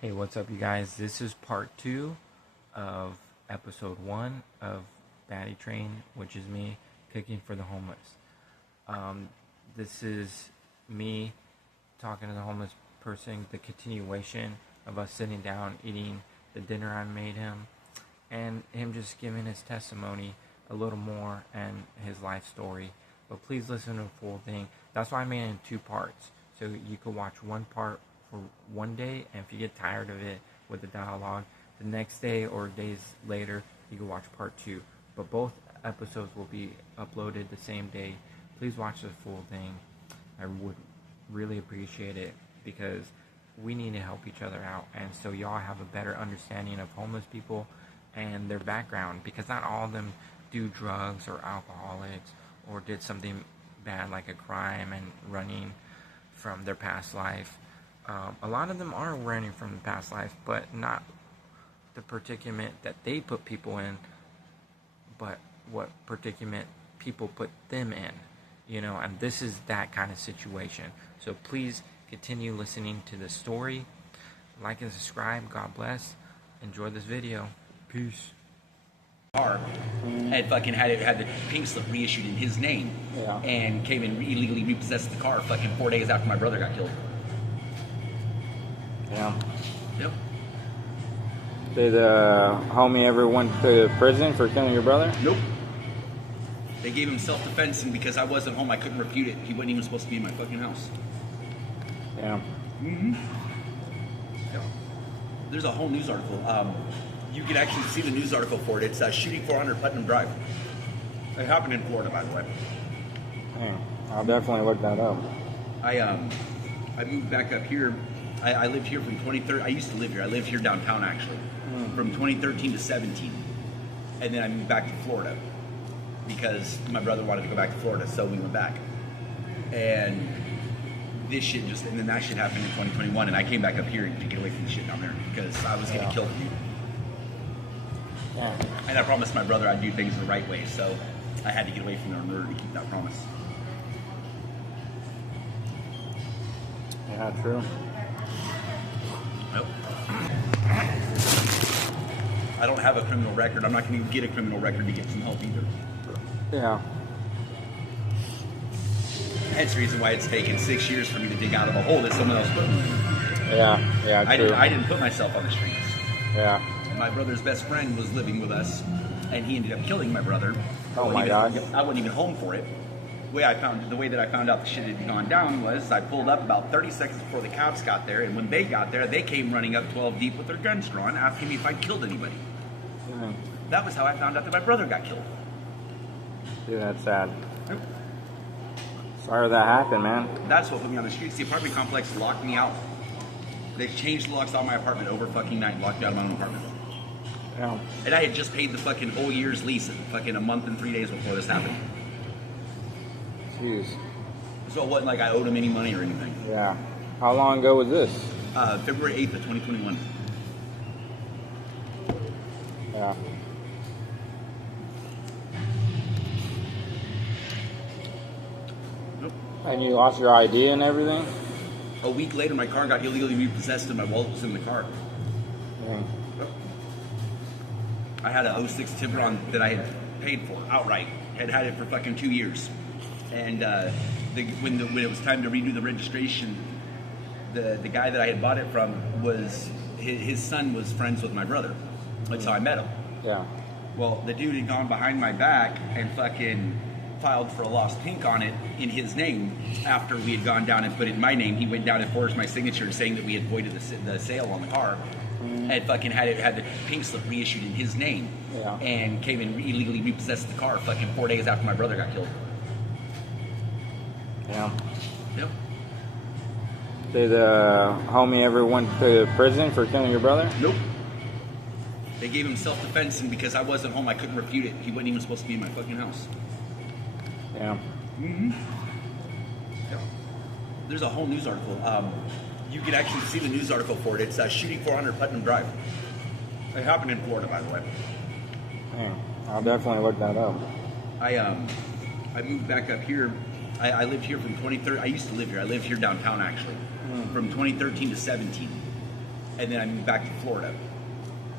Hey, what's up, you guys? This is part 2 of episode 1 of Battyetrain, which is me cooking for the homeless. This is me talking to the homeless person, the continuation of us sitting down, eating the dinner I made him, and him just giving his testimony a little more and his life story. But please listen to the full thing. That's why I made it in 2 parts, so you could watch one part for one day, and if you get tired of it with the dialogue, the next day or days later you can watch part 2. But both episodes will be uploaded the same day. Please watch the full thing. I would really appreciate it, because we need to help each other out, and so y'all have a better understanding of homeless people and their background, because not all of them do drugs or alcoholics or did something bad like a crime and running from their past life. A lot of them are running from the past life, but not the predicament that they put people in, but what predicament people put them in, and this is that kind of situation. So please continue listening to the story. Like and subscribe. God bless. Enjoy this video. Peace. Car had had the pink slip reissued in his name, and came and illegally repossessed the car 4 days after my brother got killed. Yeah. Yep. Did homie ever went to prison for killing your brother? Nope. They gave him self-defense, and because I wasn't home, I couldn't refute it. He wasn't even supposed to be in my fucking house. Yeah. Yep. There's a whole news article. You can actually see the news article for it. It's shooting 400 Putnam Drive. It happened in Florida, by the way. Yeah. I'll definitely look that up. I moved back up here. I lived here from 2013. I used to live here. I lived here downtown, actually, from 2013 to 17. And then I moved back to Florida because my brother wanted to go back to Florida, so we went back. And this shit and then that shit happened in 2021, and I came back up here to get away from the shit down there because I was getting killed. Yeah. And I promised my brother I'd do things the right way, so I had to get away from there in order to keep that promise. Yeah, true. Nope. I don't have a criminal record. I'm not going to get a criminal record to get some help either. Yeah. That's the reason why it's taken 6 years for me to dig out of a hole that someone else put me in. Yeah, true. I didn't put myself on the streets. Yeah. My brother's best friend was living with us, and he ended up killing my brother. Oh my gosh. I wasn't even home for it. The way that I found out the shit had gone down was I pulled up about 30 seconds before the cops got there, and when they got there, they came running up 12 deep with their guns drawn, asking me if I'd killed anybody. Yeah. That was how I found out that my brother got killed. Dude, that's sad. Yep. Sorry that happened, man. That's what put me on the streets. The apartment complex locked me out. They changed the locks on my apartment over fucking night, locked me out of my own apartment. Yeah. And I had just paid the fucking whole year's lease in a month and 3 days before this happened. Jeez. So it wasn't like I owed him any money or anything. Yeah. How long ago was this? February 8th of 2021. Yeah. Nope. And you lost your ID and everything? A week later, my car got illegally repossessed and my wallet was in the car. Yeah. I had a 06 Tiburon that I had paid for outright. Had it for fucking 2 years. And when it was time to redo the registration, the guy that I had bought it from was, his son was friends with my brother. That's how I met him. Yeah. Well, the dude had gone behind my back and fucking filed for a lost pink on it in his name after we had gone down and put it in my name. He went down and forged my signature saying that we had voided the sale on the car. And had the pink slip reissued in his name, and came and illegally repossessed the car 4 days after my brother got killed. Yeah. Yep. Did homie ever went to prison for killing your brother? Nope. They gave him self-defense, and because I wasn't home, I couldn't refute it. He wasn't even supposed to be in my fucking house. Yeah. Yep. There's a whole news article. You can actually see the news article for it. It's shooting 400 Putnam Drive. It happened in Florida, by the way. Yeah. I'll definitely look that up. I moved back up here. I lived here from 2013. I used to live here. I lived here downtown, actually, from 2013 to 17. and then I moved back to Florida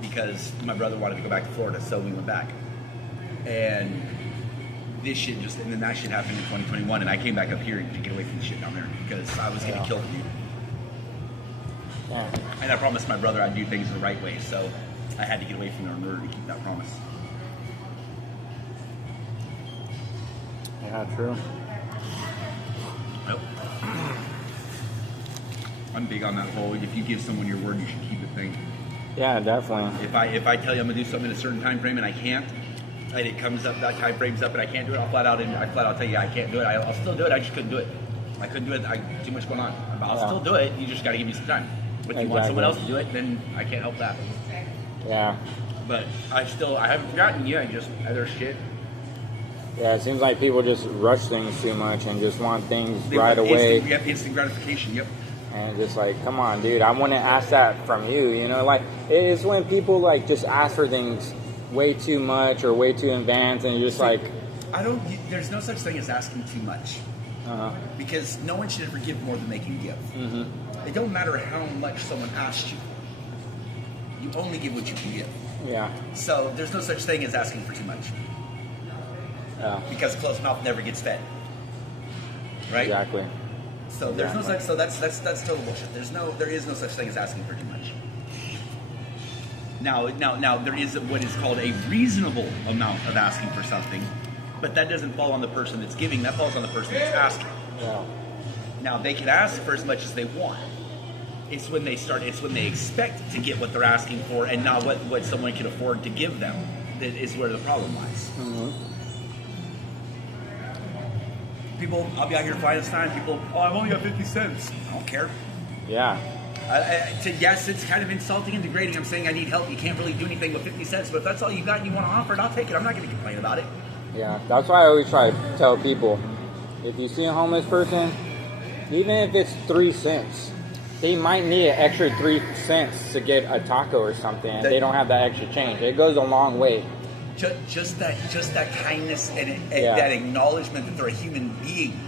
because my brother wanted to go back to Florida, so we went back. And this shit and then that shit happened in 2021, and I came back up here to get away from the shit down there because I was getting killed, dude. Yeah. And I promised my brother I'd do things the right way, so I had to get away from there in order to keep that promise. Yeah, true. Nope. I'm big on that whole, if you give someone your word, you should keep it thing. Yeah, definitely. If I tell you I'm gonna do something in a certain time frame and I can't, and it comes up, that time frame's up and I can't do it, I'll flat out tell you I can't do it. I'll still do it, I just couldn't do it. I couldn't do it, too much going on. I'll still do it, you just gotta give me some time. If you want someone else to do it, then I can't help that. Yeah. But I haven't forgotten you, there's shit. Yeah, it seems like people just rush things too much and just want things right away. Instant gratification, yep. And just like, come on, dude, I wouldn't ask that from you, you know? Like, it's when people, like, just ask for things way too much or way too advanced, and you're just like... There's no such thing as asking too much. Because no one should ever give more than they can give. Mm-hmm. It don't matter how much someone asks you. You only give what you can give. Yeah. So there's no such thing as asking for too much. Yeah. Because a closed mouth never gets fed. Right? Exactly. So there's no such. So that's total bullshit. There is no such thing as asking for too much. Now there is what is called a reasonable amount of asking for something, but that doesn't fall on the person that's giving. That falls on the person that's asking. Yeah. Now they can ask for as much as they want. It's when they expect to get what they're asking for, and not what someone can afford to give them. That is where the problem lies. Mm-hmm. People, I'll be out here flying this time. People, I've only got 50 cents. I don't care. Yeah. Yes, it's kind of insulting and degrading. I'm saying I need help. You can't really do anything with 50 cents, but if that's all you got and you want to offer it, I'll take it. I'm not going to complain about it. Yeah, that's why I always try to tell people, if you see a homeless person, even if it's 3 cents, they might need an extra 3 cents to get a taco or something, and they don't have that extra change. It goes a long way. Just that kindness and that acknowledgement that they're a human being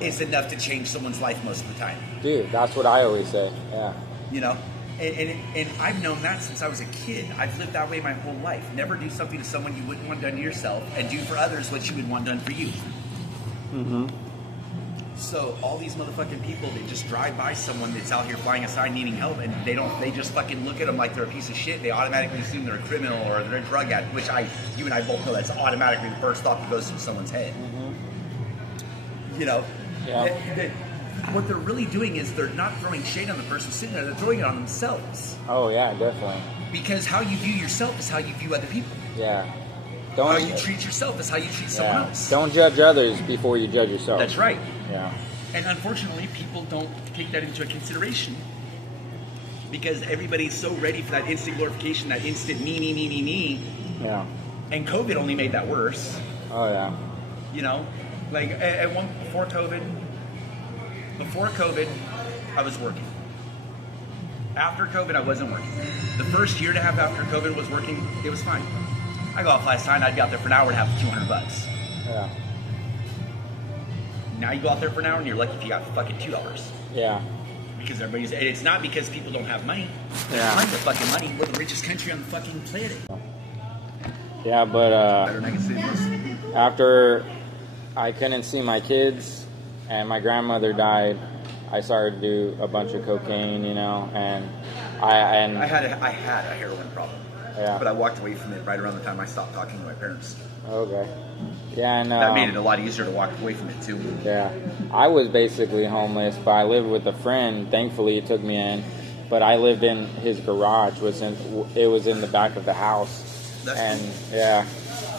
is enough to change someone's life most of the time. Dude, that's what I always say. Yeah. You know, and I've known that since I was a kid. I've lived that way my whole life. Never do something to someone you wouldn't want done to yourself, and do for others what you would want done for you. Mm-hmm. So all these motherfucking people that just drive by someone that's out here flying a sign needing help, and they just fucking look at them like they're a piece of shit. They automatically assume they're a criminal or they're a drug addict, which you and I both know that's automatically the first thought that goes through someone's head. Mm-hmm. You know, what they're really doing is they're not throwing shade on the person sitting there; they're throwing it on themselves. Oh yeah, definitely. Because how you view yourself is how you view other people. Yeah. How you treat yourself is how you treat someone else. Don't judge others before you judge yourself. That's right. Yeah. And unfortunately, people don't take that into consideration because everybody's so ready for that instant glorification, that instant me. Yeah. And COVID only made that worse. Oh yeah. You know, like before COVID, I was working. After COVID, I wasn't working. The first year and a half after COVID was working, it was fine. I go out last time, I'd be out there for an hour and have $200. Yeah. Now you go out there for an hour and you're lucky if you got fucking $2. Yeah. Because and it's not because people don't have money. There's Yeah. tons of fucking money. We're the richest country on the fucking planet. Yeah, but Better than I can say this. after I couldn't see my kids and my grandmother died, I started to do a bunch of cocaine, you know, and I had a heroin problem. Yeah. But I walked away from it right around the time I stopped talking to my parents. Okay. Yeah, and That made it a lot easier to walk away from it too. Yeah, I was basically homeless, but I lived with a friend. Thankfully, he took me in, but I lived in his garage. It was in the back of the house, That's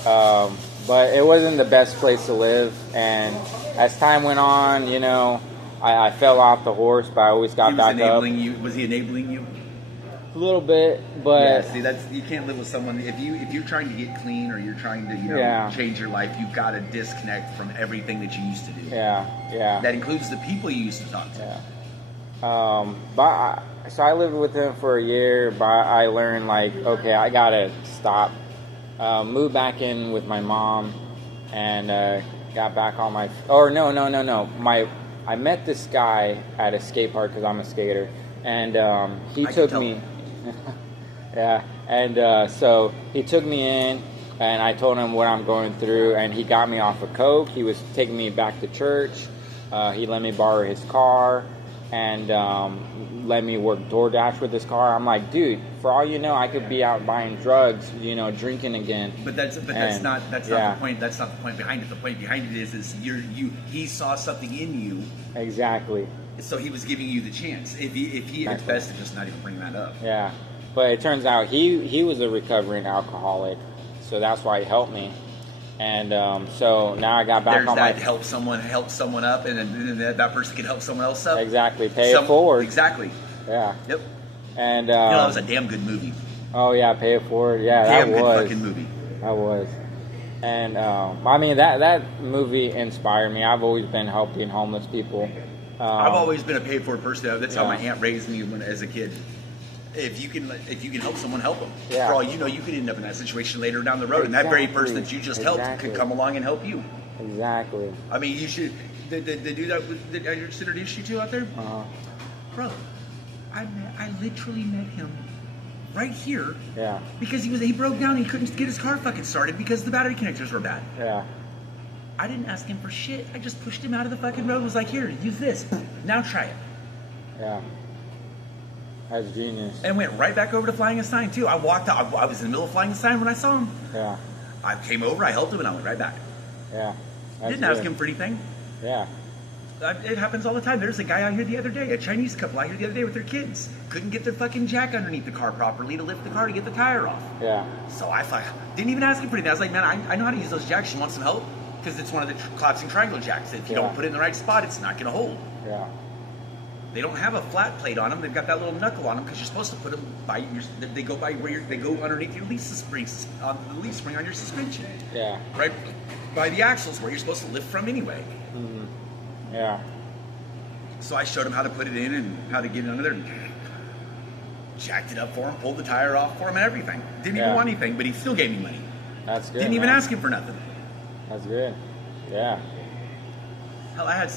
cool. But it wasn't the best place to live. And as time went on, you know, I fell off the horse, but I always got back up. Was he enabling you? A little bit, but yeah. See, you can't live with someone if you're trying to get clean or you're trying to change your life. You've got to disconnect from everything that you used to do. Yeah. That includes the people you used to talk to. Yeah. So I lived with him for a year, but I learned like, okay, I gotta stop. Moved back in with my mom, and got back on my. Or no. I met this guy at a skate park because I'm a skater. and he I took can tell. me. Yeah, and so he took me in, and I told him what I'm going through, and he got me off of coke. He was taking me back to church. He let me borrow his car, and let me work DoorDash with his car. I'm like, dude, for all you know, I could be out buying drugs, drinking again. But that's not the point. That's not the point behind it. The point behind it is he saw something in you. Exactly. So he was giving you the chance. If he it's best to just not even bring that up. Yeah, but it turns out he was a recovering alcoholic, so that's why he helped me. And so now I got back There's on that my help someone up, and then that person can help someone else up. Exactly, pay it forward. Exactly. Yeah. Yep. And that was a damn good movie. Oh yeah, pay it forward. Yeah, Damn that good was fucking movie. That was. And I mean that movie inspired me. I've always been helping homeless people. I've always been a paid for person. That's how Yeah. my aunt raised me as a kid. If you can help someone, help them. Yeah. For all you know, you could end up in that situation later down the road, and that very person that you just helped Exactly. could come along and help you. Exactly. I mean, you should. The dude that I just introduced you to out there, bro. I literally met him right here. Yeah. Because he broke down. He couldn't get his car fucking started because the battery connectors were bad. Yeah. I didn't ask him for shit. I just pushed him out of the fucking road and was like, here, use this. Now try it. Yeah. That's genius. And went right back over to flying a sign, too. I walked out. I was in the middle of flying a sign when I saw him. Yeah. I came over, I helped him, and I went right back. Yeah. That's Didn't ask good. him for anything. Yeah. It happens all the time. There's a guy out here the other day, a Chinese couple out here the other day with their kids. Couldn't get their fucking jack underneath the car properly to lift the car to get the tire off. Yeah. So I didn't even ask him for anything. I was like, man, I know how to use those jacks. You want some help? Because it's one of the collapsing triangle jacks. If you don't put it in the right spot, it's not going to hold. Yeah. They don't have a flat plate on them. They've got that little knuckle on them because you're supposed to put them by your. They go by where they go underneath your leaf springs on the leaf spring on your suspension. Yeah. Right by the axles where you're supposed to lift from anyway. Mm-hmm. Yeah. So I showed him how to put it in and how to get it under there. And jacked it up for him, pulled the tire off for him, and everything. Didn't even want anything, but he still gave me money. That's good. Didn't even man. ask him for nothing. That's good. Yeah. Hell, I had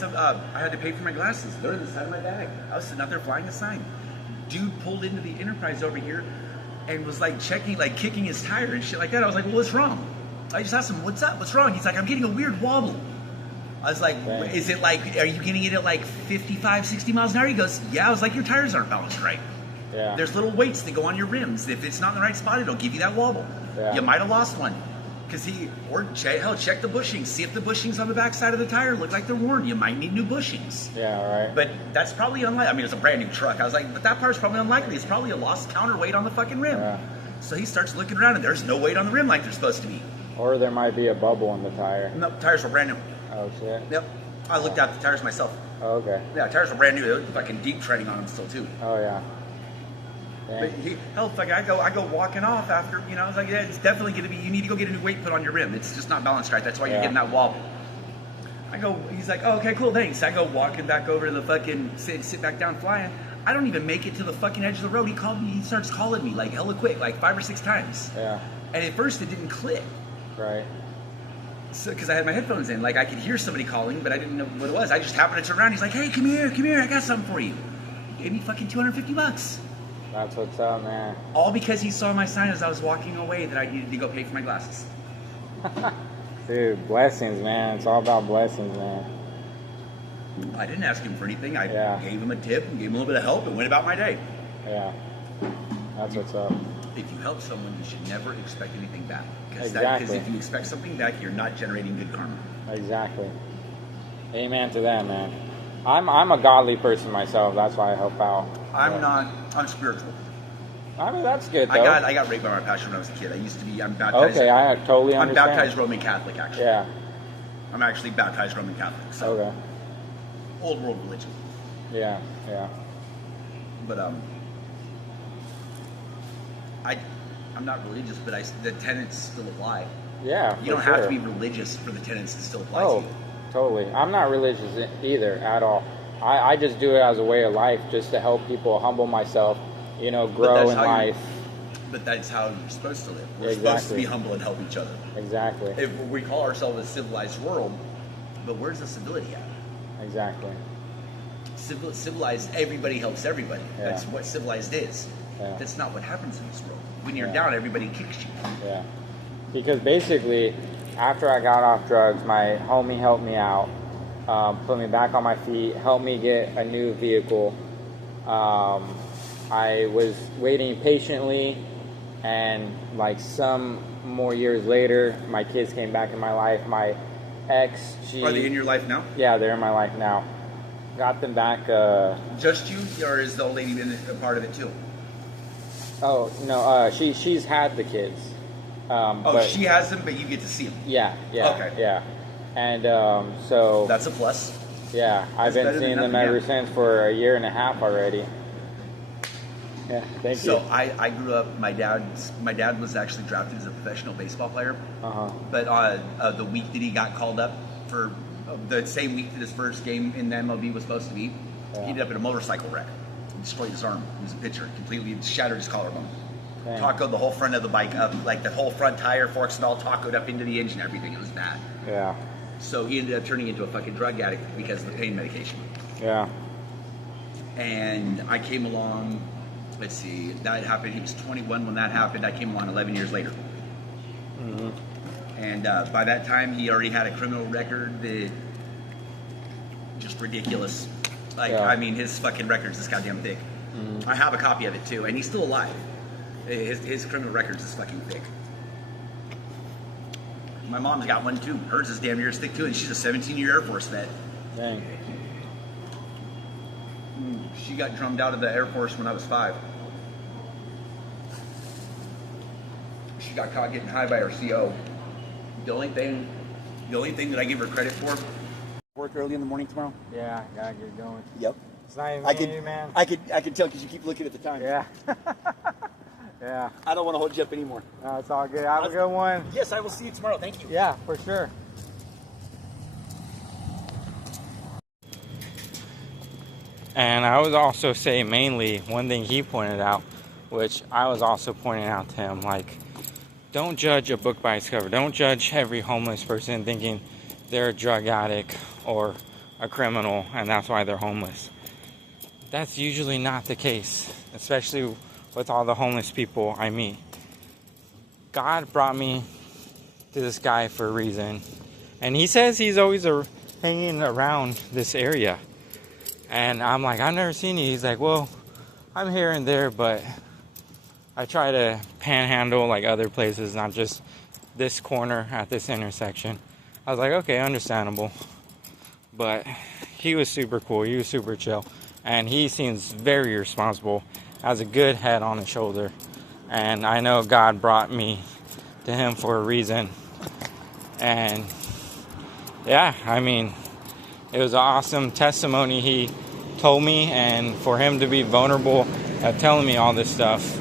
to pay for my glasses. They're in the side of my bag. I was sitting out there flying a sign. Dude pulled into the Enterprise over here and was like checking, like kicking his tire and shit like that. I was like, well, what's wrong? I just asked him, what's up? What's wrong? He's like, I'm getting a weird wobble. I was like, Right. Is it like, are you getting it at like 55, 60 miles an hour? He goes, yeah. I was like, your tires aren't balanced right. Yeah. There's little weights that go on your rims. If it's not in the right spot, it'll give you that wobble. Yeah. You might have lost one. Because check the bushings. See if the bushings on the back side of the tire look like they're worn. You might need new bushings. Yeah. Right. But that's probably unlikely. I mean, it's a brand new truck. I was like, but that part's probably unlikely. It's probably a lost counterweight on the fucking rim. Yeah. So he starts looking around, and there's no weight on the rim like there's supposed to be. Or there might be a bubble in the tire. No, tires were brand new. Oh shit. Yep. I looked at the tires myself. Oh, okay. Yeah, tires were brand new. They were fucking deep treading on them still too. Oh yeah. But I go walking off after, I was like, yeah, it's definitely going to be, you need to go get a new weight put on your rim. It's just not balanced right. That's why you're getting that wobble. He's like, oh, okay, cool, thanks. I go walking back over to the fucking, sit back down flying. I don't even make it to the fucking edge of the road. He starts calling me like hella quick, like 5 or 6 times. Yeah. And at first it didn't click. Right. So, because I had my headphones in, like I could hear somebody calling, but I didn't know what it was. I just happened to turn around. He's like, hey, come here, I got something for you. He gave me fucking $250. That's what's up, man. All because he saw my sign as I was walking away that I needed to go pay for my glasses. Dude, blessings, man. It's all about blessings, man. I didn't ask him for anything. I Yeah. gave him a tip and gave him a little bit of help and went about my day. Yeah. That's what's up. If you help someone, you should never expect anything back. Because Exactly. if you expect something back, you're not generating good karma. Exactly. Amen to that, man. I'm a godly person myself. That's why I help out. I'm spiritual. I mean, that's good, though. I got raped by my pastor when I was a kid. I'm baptized. Okay, I totally I'm understand. baptized Roman Catholic, actually. Yeah. I'm actually baptized Roman Catholic. So Okay. old world religion. Yeah. Yeah. But I'm not religious, but the tenets still apply. Yeah. You don't for have sure. to be religious for the tenets to still apply to Oh, you. totally. I'm not religious either at all. I just do it as a way of life, just to help people, humble myself, grow in life. But that's how you're supposed to live. We're Exactly. supposed to be humble and help each other. Exactly. If we call ourselves a civilized world, but where's the civility at? Exactly. Civilized, everybody helps everybody. Yeah. That's what civilized is. Yeah. That's not what happens in this world. When you're Yeah. down, everybody kicks you. Yeah. Because basically, after I got off drugs, my homie helped me out, put me back on my feet, helped me get a new vehicle. I was waiting patiently, and like some more years later, my kids came back in my life. My ex, Are they in your life now? Yeah, they're in my life now. Got them back. Just you, or is the old lady been a part of it too? Oh no, she's had the kids. But, She has them, but you get to see them. Yeah. Okay. Yeah. And so That's a plus. yeah, I've That's been better than seeing them nothing, ever yeah. since for a year and a half already. Yeah, thank So you. I grew up. My dad was actually drafted as a professional baseball player. But the week that he got called up for the same week that his first game in the MLB was supposed to be, he ended up in a motorcycle wreck. He destroyed his arm. He was a pitcher. Completely shattered his collarbone. Dang. Tacoed the whole front of the bike up, like the whole front tire, forks and all, tacoed up into the engine, everything. It was bad. Yeah. So he ended up turning into a fucking drug addict because of the pain medication. Yeah. And I came along, let's see, that happened, he was 21 when that happened. I came along 11 years later. And by that time, he already had a criminal record that just ridiculous. Like, Yeah. I mean, his fucking record's this goddamn thick. I have a copy of it too, and he's still alive. His criminal record's this fucking thick. My mom's got one too. Hers is damn near as thick too, and she's a 17-year Air Force vet. Dang. She got drummed out of the Air Force when I was 5. She got caught getting high by her CO. The only thing that I give her credit for. Work early in the morning tomorrow. Yeah, gotta get going. Yep. It's not even I me, could, man. I could tell because you keep looking at the time. Yeah. Yeah. I don't want to hold you up anymore. No, it's all good. Have a good one. Yes, I will see you tomorrow. Thank you. Yeah, for sure. And I would also say mainly one thing he pointed out, which I was also pointing out to him, like, don't judge a book by its cover. Don't judge every homeless person thinking they're a drug addict or a criminal and that's why they're homeless. That's usually not the case, especially with all the homeless people I meet. God brought me to this guy for a reason, and he says he's always hanging around this area. And I'm like, I've never seen you. He's like, well, I'm here and there, but I try to panhandle like other places, not just this corner at this intersection. I was like, okay, understandable. But he was super cool. He was super chill. And he seems very responsible, has a good head on his shoulder. And I know God brought me to him for a reason. And yeah, I mean, it was an awesome testimony he told me, and for him to be vulnerable at telling me all this stuff,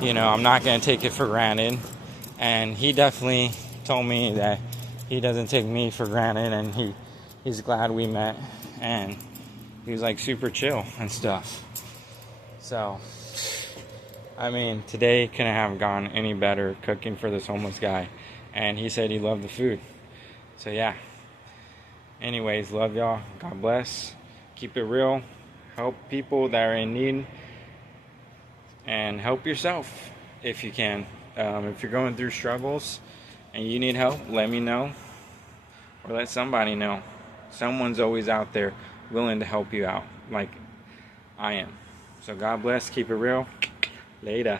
you know, I'm not going to take it for granted. And he definitely told me that he doesn't take me for granted, and he's glad we met, and he was like super chill and stuff. So, I mean, today couldn't have gone any better cooking for this homeless guy, and he said he loved the food. So yeah. Anyways, love y'all. God bless. Keep it real. Help people that are in need. And help yourself if you can. If you're going through struggles and you need help, let me know. Or let somebody know. Someone's always out there willing to help you out, like I am. So God bless. Keep it real. Later.